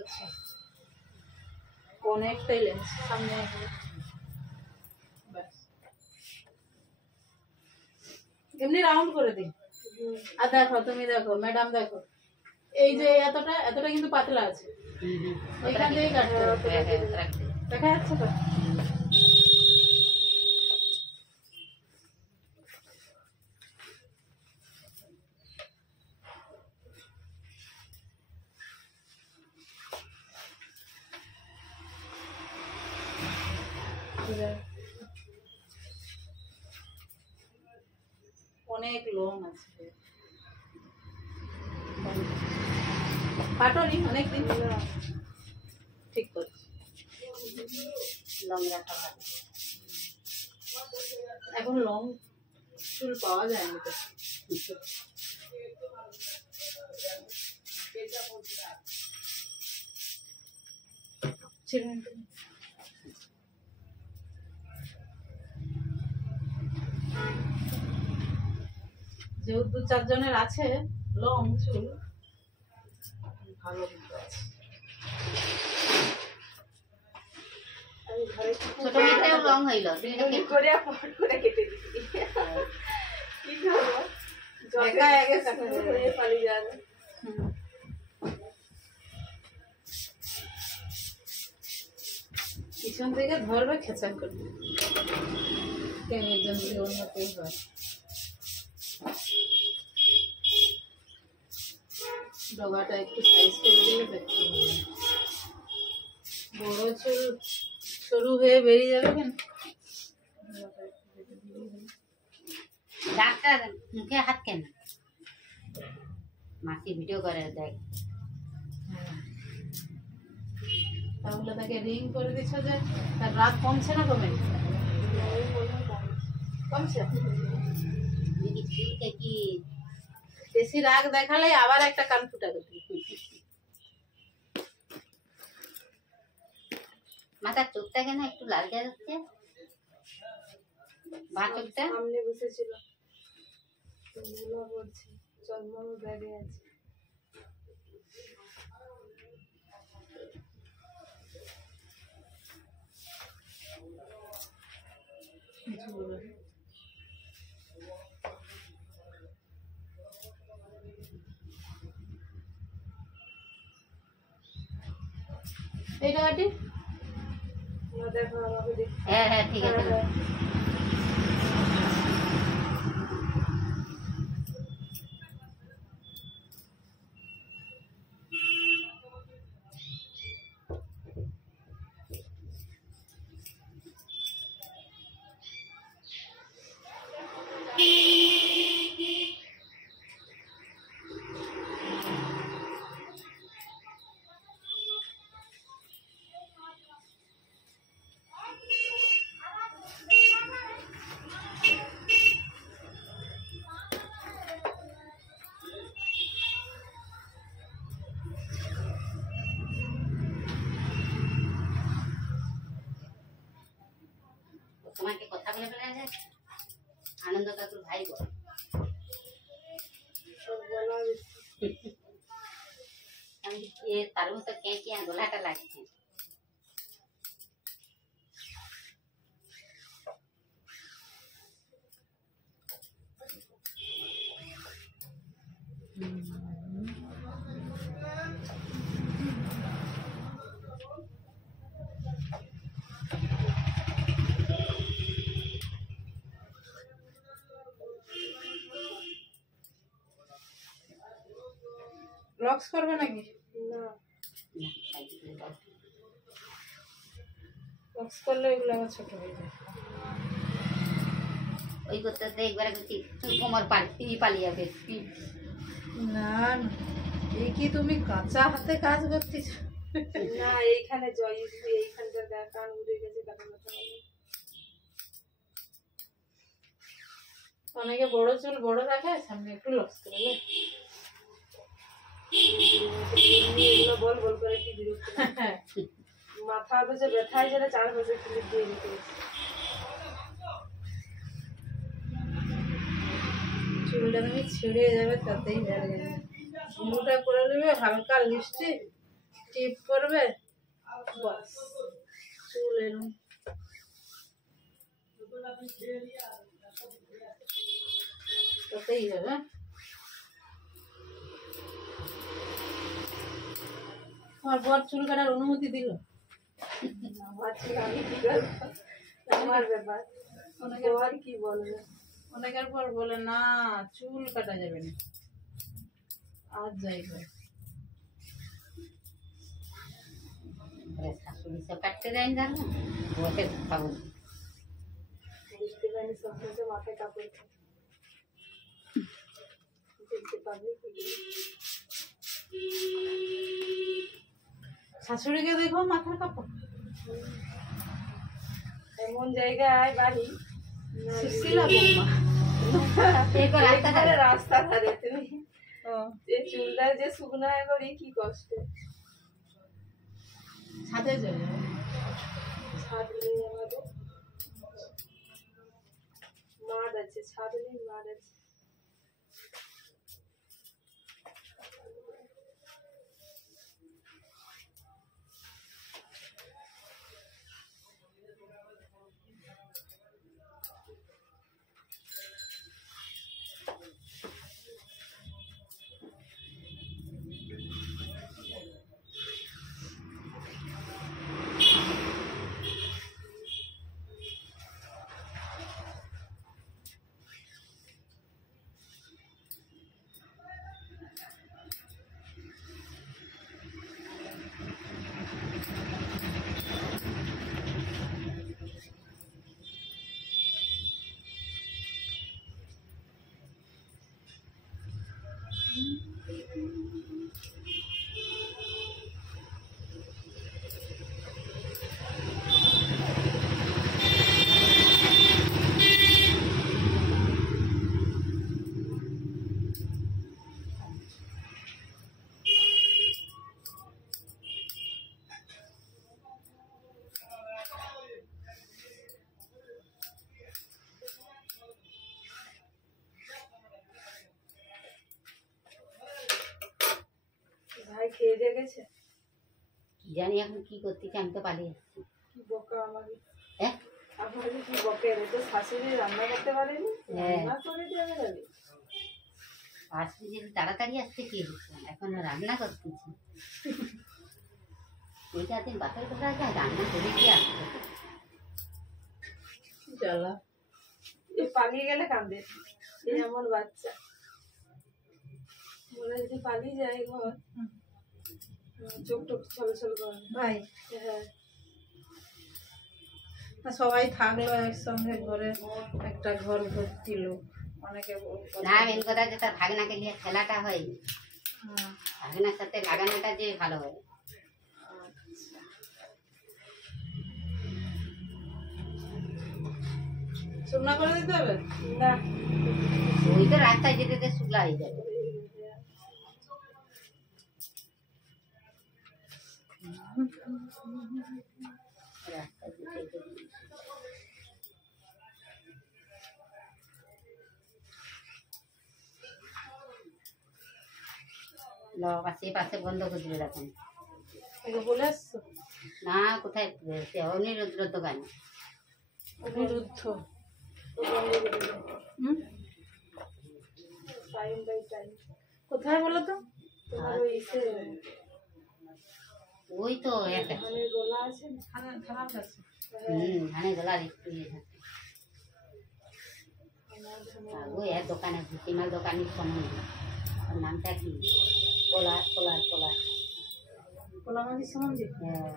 আচ্ছা অনেকটাই লেন্স সামনে ব্যাস এমনি রাউন্ড করে দিই। আর দেখো তুমি দেখো ম্যাডাম দেখো এই যে এতটা এতটা কিন্তু পাতলা আছে ওইখান থেকেই কাটতে হবে। দেখা যাচ্ছে তো অনেক লং আছে পাটনি অনেকদিন ঠিক করছি লং রাখা ভালো এখন লং চুল পাওয়া যায় না তো যেহেতু 4 জনের আছে লং চুল ভালো কিন্তু আছে ছোট মেয়েটাও লং হইল করে ফট করে কেটে দিবি কি করব একা একা কাটা হয়ে পালিয়ে যাবে পিছন থেকে ধরবে খেঁচা করবে কেন একজন অন্য কেউ হয় ডগাটা একটু সাইজ করে দিলে দেখতে হবে বড় চুল সরু হয়ে বেরিয়ে যাবে কেন ডাক্তার মুখে হাত কেন মাসি ভিডিও করে দেখ তাহলে তাকে রিং করে দিচ্ছ যে তার রাত কমছে না কমে কমছে কি বেশি রাগ দেখালে আবার একটা কান ফুটা করতে মাথার চোখটা কেন একটু লাল যাচ্ছে বা চোখটা সামনে বসেছিল ধুলো পড়ছে চশমা ব্যাগে আছে কিছু বলো না। এইটা কাটি দেখো আমাকে দেখ হ্যাঁ হ্যাঁ ঠিক আছে তোমাকে কথা বলে ফেলে আছে আনন্দ কাকুর ভাই বল আমি তার মতো কে কে গলাটা লাগছে ব্লগস করবে নাকি না ব্লগস করলে এগুলো আবার ছোট হয়ে যায় ওই করতে একবার তুই কোমর পালিয়ে যাবে না না এই কি তুমি কাঁচা হাতে কাজ করতেছ না এইখানে জয়েস এইখানটা দেখ কান উড়ে গেছে কাটা মাথা অনেকে বড় চুল বড় রাখে সামনে একটু লক্স করে এগুলো বল বল করে কি বিরক্ত মাথা বেজে ব্যথায় যেটা 4 বছর ক্লিপ দিয়ে দিতে চুলটা তুমি ছিঁড়ে যাবে তাতেই বেড়ে যাবে চুলটা করে নেবে হালকা লিপস্টিক টিপ করবে, বাস চুল এরম তাতেই যাবে। আমার বর চুল কাটার অনুমতি দিল? আমার চুল আমি কি করবো, আমার ব্যাপার, বর কি বলবে। অনেকের পর বলে না চুল কাটা যাবে না, আজ যাইবে। শাশুড়ি সব কাটতে দেয় না, বসে খাবো। বুঝতে পারিনি সবসময় মাথায় কাপড় দেখতে পাবি কি করে? শাশুড়িকে দেখো মাথার কাপড়, এমন জায়গায় বাড়ি সুশীলা বৌমা। একেবারে রাস্তা ধারে, তুমি যে চুলটা যে শুকনো করি কি কষ্ট। ছাদে যাবে, ছাদ নেই আমাদের, মাঠ আছে, ছাদ নেই মাঠ আছে। ভাই খেয়ে দিয়ে গেছে, কি জানি এখন কি করতেছি, আমি তো পালিয়ে আসছি। কি বকা আমাকে, হ্যাঁ আপনাকে কি বকে, তো শাশুড়ি রান্না করতে পারেনি, হ্যাঁ। রান্না করে দেবে যাবে। আসলে যদি তাড়াতাড়ি আসতে কি হচ্ছে, এখন রান্না করতেছি। ওই দিন বাপের কথা যায়, রান্না করে কি আসছে। জ্বালা। এ পালিয়ে গেলে কাঁদে, এই এমন বাচ্চা বলে যদি পালিয়ে যায় ঘর, চোখ টোক ছলছল করে। ভাই হ্যাঁ, সবাই থাকলো একসঙ্গে ঘরে, একটা ঘর ভর্তি লোক, অনেকে না মেন কথা যে তার ভাগনাকে নিয়ে খেলাটা হয়, ভাগনার সাথে লাগানোটা যে ভালো হয়। শুকনা করে দিতে হবে না ওই তো রাস্তায় যেতে যেতে শুকলা হয়ে যাবে। রাস্তায় যেতে যেতে পাশে পাশে বন্ধ করে দিল এখন। একে বলে আসছো না কোথায় সে অনিরুদ্র দোকানে। অনিরুদ্ধ টাইম বাই টাইম কোথায় বলো তো? তোমার ওই ইসে ওই তো একটা ধানের গোলা আছে না, থানার কাছে। ধানে গলার একটু ইয়ে থাকে। আমার ধানের ওই এক দোকানে ভুসিমাল দোকানের সময় ওর নামটা কি পোলার পোলার পোলার। পোলামাজি সমাজি। হ্যাঁ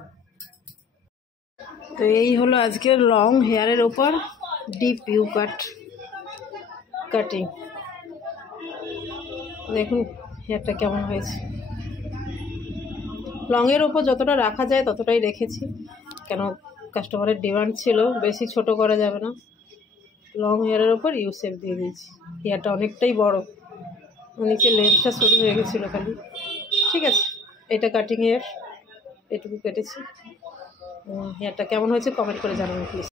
তো এই হলো আজকের লং হেয়ারের ওপর ডিপ ইউ কাটিং। দেখুন হেয়ারটা কেমন হয়েছে। লংয়ের ওপর যতটা রাখা যায় ততটাই রেখেছি, কেন কাস্টমারের ডিমান্ড ছিল, বেশি ছোট করা যাবে না। লং হেয়ারের ওপর ইউ শেপ দিয়ে দিয়েছি। হেয়ারটা অনেকটাই বড়, নিচে লেন্থটা শুরু হয়ে গেছিলো খালি। ঠিক আছে, এটা কাটিং হেয়ার, এটুকু কেটেছি। হেয়ারটা কেমন হয়েছে কমেন্ট করে জানাবেন প্লিজ।